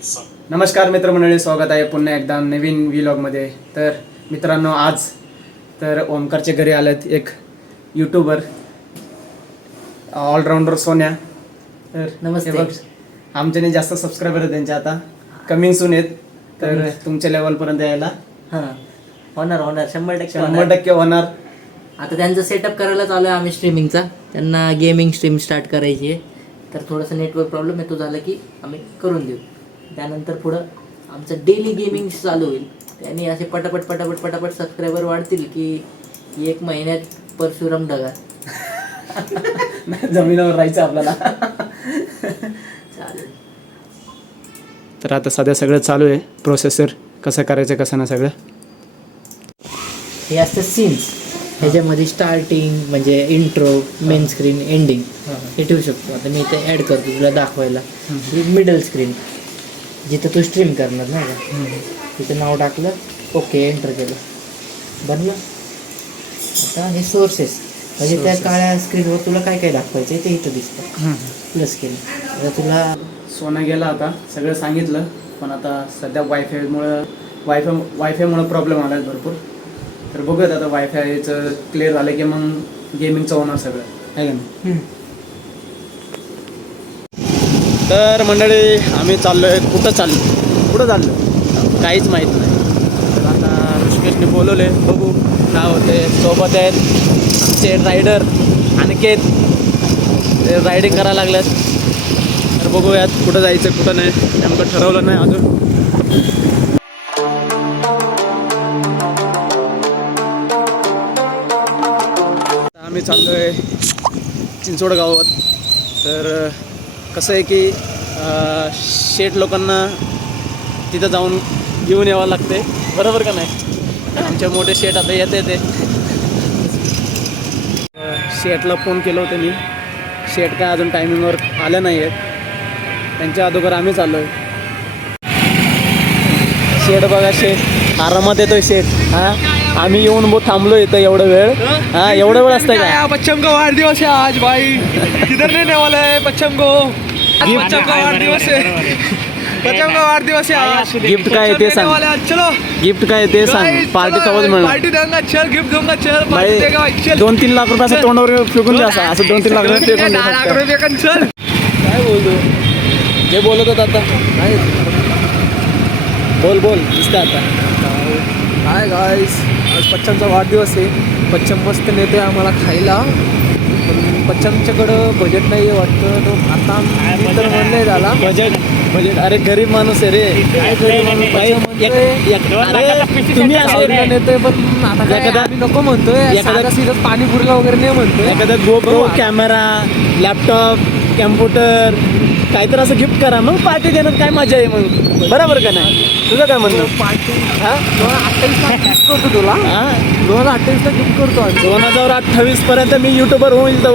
नमस्कार मित्रमंडळी स्वागत आहे पुन्हा एकदा नवीन व्लॉगमध्ये तर मित्रांनो आज तर ओमकारच्या घरी आलेत एक यूट्यूबर ऑलराऊंडर सोन्या. तर नमस्ते. बघ, आमच्याने जास्त सबस्क्रायबर आहेत त्यांचे आता. कमिंग सून आहेत. तर तुमच्या लेवलपर्यंत यायला. हा. होणार होणार. शंभर टक्के शंभर. टक्के होणार. आता त्यांचं सेटअप करायला चालू आहे आम्ही स्ट्रीमिंगचा त्यांना गेमिंग स्ट्रीम स्टार्ट करायची आहे. तर थोडंसं नेटवर्क प्रॉब्लेम येतो झालं की आम्ही करून देऊ. त्यानंतर पुढं आमचं डेली गेमिंग चालू होईल. त्यांनी असे पटापट पटापट पटापट सबस्क्रायबर वाढतील की एक महिन्यात परशुराम ढगा जमिनीवर राहायचं आपल्याला. चालेल. तर आता सध्या सगळं चालू आहे. प्रोसेसर कसं करायचं कसं ना सगळं? हे असतं सीन्स ह्याच्यामध्ये स्टार्टिंग म्हणजे इंट्रो मेन स्क्रीन एंडिंग हे. ठेवू शकतो. आता मी इथे ॲड करतो तुला दाखवायला. मिडल स्क्रीन जिथं तू स्ट्रीम करणार नाही का? तिथं नाव टाकलं ओके एंटर केलं. बनलं? आता हे सोर्सेस म्हणजे त्या काळ्या स्क्रीनवर तुला काय काय दाखवायचं ते इथं दिसतं. प्लस केलं. आता तुला सोनं गेला आता सगळं सांगितलं पण आता सध्या वायफायमुळं वायफाय वायफायमुळं प्रॉब्लेम आला भरपूर. तर बघूयात आता वायफायचं क्लिअर झालं की मग गेमिंगचं होणार सगळं. आहे का नाही? तर मंडळी आम्ही चाललो आहे कुठं चाललो? कुठं चाललो? काहीच माहीत नाही. तर आता ऋषिकेशने बोलवले बघू काय होते सोबत आहेत आमचे रायडर अनिकेत. ते रायडिंग करायला लागल्यात तर बघूयात कुठं जायचं कुठं नाही. नेमकं ठरवलं नाही अजून. आम्ही चाललो आहे चिंचवड गावात तर कसं आहे की शेठ लोकांना तिथं जाऊन घेऊन यावं लागते बरोबर का नाही? आमचे मोठे शेठ आता येते ते. शेठला फोन केलं होतं मी. शेठ काय अजून टायमिंगवर आलं नाही आहेत त्यांच्या अगोदर आम्ही चाललो आहे शेठ बघा शेठ. आरामात येतोय शेठ. हा? आम्ही येऊन बो थांबलो इथं एवढं वेळ. हा? एवढं वेळ असतं का? बच्चम का वार दिवस है आज भाई किधर लेने वाला है बच्चम को आज बच्चम का वार दिवस है बच्चम का वार दिवस है आज. गिफ्ट काय आहे ते सांग. चलो. गिफ्ट काय आहे ते सांग. पार्टी चलो, कवच मिळणार? पार्टी दूंगा चल गिफ्ट दूंगा चल पार्टी देगा चल. दोन तीन लाख रुपये असं तोंडावर फेकून द्या असं असं दोन तीन लाख रुपये फेकून दहा लाख द्या रुपये का चल. काय बोलतो? जे बोलत होता आता. बोल बोल दिसतं आता. हाय गाईस आज बच्चमचा वाढदिवस आहे. बच्चम मस्त नेते आम्हाला खायला. पण बच्चमच्याकडं बजेट नाही आहे वाटतं. तो आता तर म्हणले झाला बजेट बजेट अरे गरीब माणूस आहे रे. गरीब माणूस? तुम्ही असं नेतोय पण आता काय एखादा- आम्ही नको म्हणतोय एखादा- एखादा सीधं पाणीपुरीला वगैरे नाही म्हणतोय. एखादा गोप्रो कॅमेरा लॅपटॉप कॅम्प्युटर काहीतरी असं गिफ्ट करा. मग पार्टी देण्यात काय मजा आहे मग? बरोबर का नाही? तुझं काय म्हणणं? पार्टी हा? दोन हजार अठ्ठावीसला करतो तुला. हा? दोन हजार अठ्ठावीसला गिफ्ट करतो आम्ही. दोन हजार अठ्ठावीस पर्यंत मी युट्यूबर होईल हा,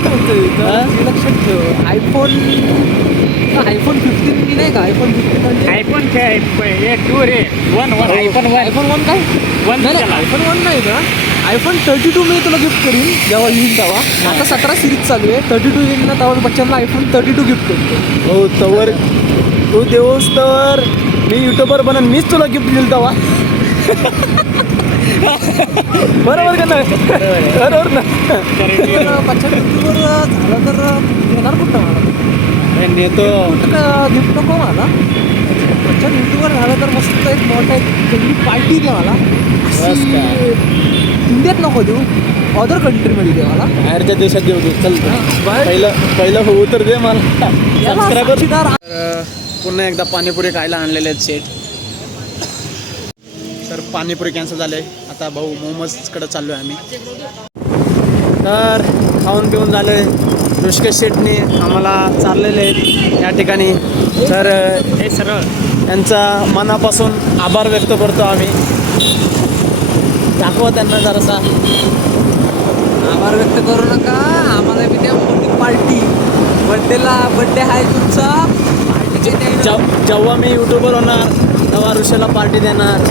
म्हणतोय. तर हा? हे लक्षात ठेव. आयफोन आयफोन फिफ्टीन मी नाही का? आयफोन फिफ्टीन म्हणजे? आयफोन टू रे one one iPhone one. IPhone one काय? वन नाही नाही, आयफोन वन नाही का आयफोन थर्टी टू मी तुला गिफ्ट करीन जेव्हा येईन तेव्हा. आता सतरा सिरीज चालू आहे. थर्टी टू येईन ना तेव्हा बच्चांना आयफोन थर्टी टू गिफ्ट करतो हो तवर तू देऊस तर मी युट्यूबर बनन मीच तुला गिफ्ट दिल तेव्हा. बरोबर का नाही? बरोबर ना? बच्चा झालं तर येणार कुठं? अरे नेतो गिफ्ट नको मला? बच्चा यूट्यूबर झालं तर मस्त एक मोठा एक चांगली पार्टी दे मला. इंडियात नको देऊ. अदर कंट्रीमध्ये दे मला. बाहेरच्या देशात देऊ दे. चल पहिलं पहिलं होऊ तर दे मला. सबस्क्रायबर पुन्हा एकदा पाणीपुरी खायला आणलेले आहेत सेट तर पाणीपुरी कॅन्सल झाले. आता भाऊ मोमोजकडे चाललो आहे आम्ही. तर खाऊन पिऊन झाले ऋषिकेश शेटने आम्हाला चाललेले आहेत या ठिकाणी. तर हे सरळ. त्यांचा मनापासून आभार व्यक्त करतो आम्ही. दाखवा त्यांना जरासा. आभार व्यक्त करू नका. आम्हाला बी द्या मोठी पार्टी. बड्डेला बड्डे आहे तुमचा. पार्टीचे जेव्हा मी युट्यूबर होणार तेव्हा ऋषाला पार्टी देणार.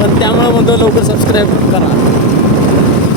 पण त्यामुळे म्हणतो लवकर सबस्क्राईब करा. Bye.